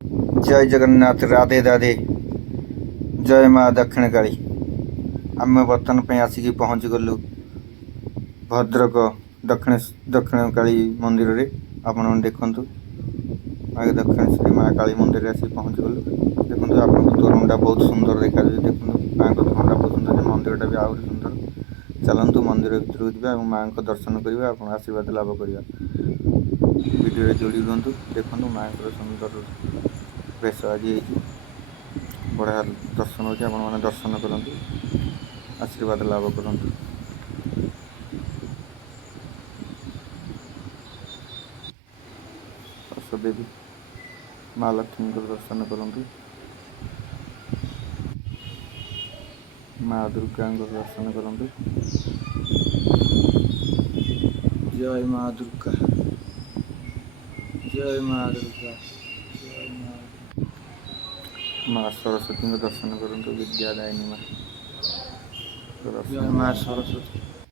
जय जगन्नाथ, राधे राधे, जय माँ दक्षिण काली। आम बर्तन पे आसिक पहुँच गलु भद्रक दक्षिण दक्षिण काली मंदिर रे। आपण देखु आगे दक्षिण श्री माँ काली मंदिर आसिक पहुँच गलु। देखो आप तोरणटा बहुत सुंदर देखा। देखो माँ को तोरणटा बहुत सुंदर, मंदिरटा भी आहरी सुंदर। चलतु मंदिर भितर जा माँ को दर्शन करवा, आप आशीर्वाद लाभ करवा। वीडियो जोड़ी रुहतु, देखु माँ को सुंदर बेश आज बढ़िया दर्शन हो। मैंने दर्शन करूँ, आशीर्वाद लाभ करूँ। देवी माँ लक्ष्मी को दर्शन करूँ, माँ दुर्गा को दर्शन करूँ। जय माँ दुर्गा, जय माँ दुर्गा, जय माँ सरस्वती को दर्शन करूँ। विद्यादायिनी माँ, जय माँ सरस्वती।